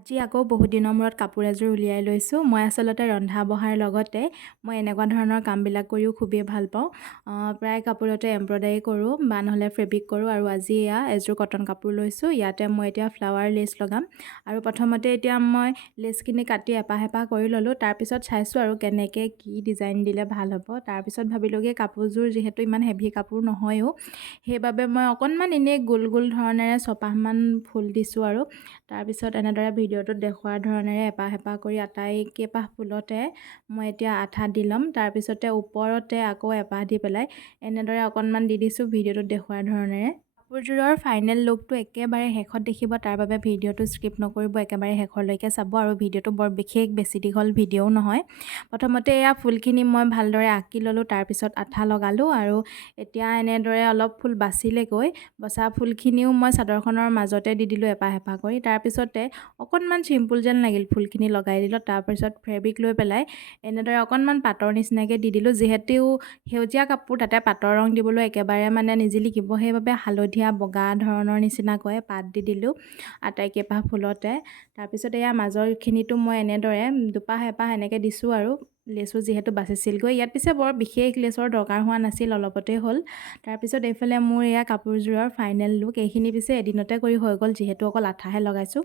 আজি আকৌ বহুত দিনৰ মূৰত কাপোৰ এযোৰ উলিয়াই লৈছোঁ। মই আচলতে ৰন্ধা বঢ়াৰ লগতে মই এনেকুৱা ধৰণৰ কামবিলাক কৰিও খুবেই ভাল পাওঁ। প্ৰায় কাপোৰতে এম্ব্ৰইডাৰী কৰোঁ বা নহ'লে ফেব্ৰিক কৰোঁ আৰু আজি এয়া এযোৰ কটন কাপোৰ লৈছোঁ। ইয়াতে মই এতিয়া ফ্লাৱাৰ লেচ লগাম আৰু প্ৰথমতে এতিয়া মই লেচখিনি কাটি এপাহ এপাহ কৰি ল'লোঁ। তাৰপিছত চাইছোঁ আৰু কেনেকৈ কি ডিজাইন দিলে ভাল হ'ব। তাৰপিছত ভাবিলোঁগৈ কাপোৰযোৰ যিহেতু ইমান হেভি কাপোৰ নহয়ও, সেইবাবে মই অকণমান এনেই গোল গোল ধৰণেৰে ছপাহমান ফুল দিছোঁ আৰু তাৰপিছত এনেদৰে ভিডিঅ'টোত দেখুওৱাৰ ধৰণেৰে এপাহ এপাহ কৰি আটাইকেইপাহ ফুলতে মই এতিয়া আঠা দি ল'ম। তাৰপিছতে ওপৰতে আকৌ এপাহ দি পেলাই এনেদৰে অকণমান দি দিছোঁ ভিডিঅ'টোত দেখুওৱাৰ ধৰণেৰে। কাপোৰযোৰৰ ফাইনেল লুকটো একেবাৰে শেষত দেখিব, তাৰ বাবে ভিডিঅ'টো স্কিপ নকৰিব, একেবাৰে শেষলৈকে চাব। আৰু ভিডিঅ'টো বৰ বিশেষ বেছি দীঘল ভিডিঅ'ও নহয়। প্ৰথমতে এয়া ফুলখিনি মই ভালদৰে আঁকি ল'লোঁ, তাৰপিছত আঠা লগালোঁ আৰু এতিয়া এনেদৰে অলপ ফুল বাচিলেগৈ। বচা ফুলখিনিও মই চাদৰখনৰ মাজতে দি দিলোঁ এপাহ এপাহ কৰি। তাৰপিছতে অকণমান চিম্পুল যেন লাগিল, ফুলখিনি লগাই দিলোঁ। তাৰপিছত ফেব্ৰিক লৈ পেলাই এনেদৰে অকণমান পাতৰ নিচিনাকৈ দি দিলোঁ। যিহেতু সেউজীয়া কাপোৰ, তাতে পাতৰ ৰং দিবলৈ একেবাৰে নিজিলিকিব, সেইবাবে হালধীয়া বগা ধৰণৰ নিচিনাকৈ পাত দি দিলোঁ আটাইকেইপাহ ফুলতে। তাৰপিছত এয়া মাজৰখিনিতো মই এনেদৰে দুপাহ এপাহ এনেকৈ দিছোঁ আৰু লেচো যিহেতু বাচিছিলগৈ। ইয়াত পিছে বৰ বিশেষ লেচৰ দৰকাৰ হোৱা নাছিল, অলপতে হ'ল। তাৰপিছত এইফালে মোৰ এয়া কাপোৰযোৰৰ ফাইনেল লুক। এইখিনি পিছে এদিনতে কৰি হৈ গ'ল, যিহেতু অকল আঠাহে লগাইছোঁ।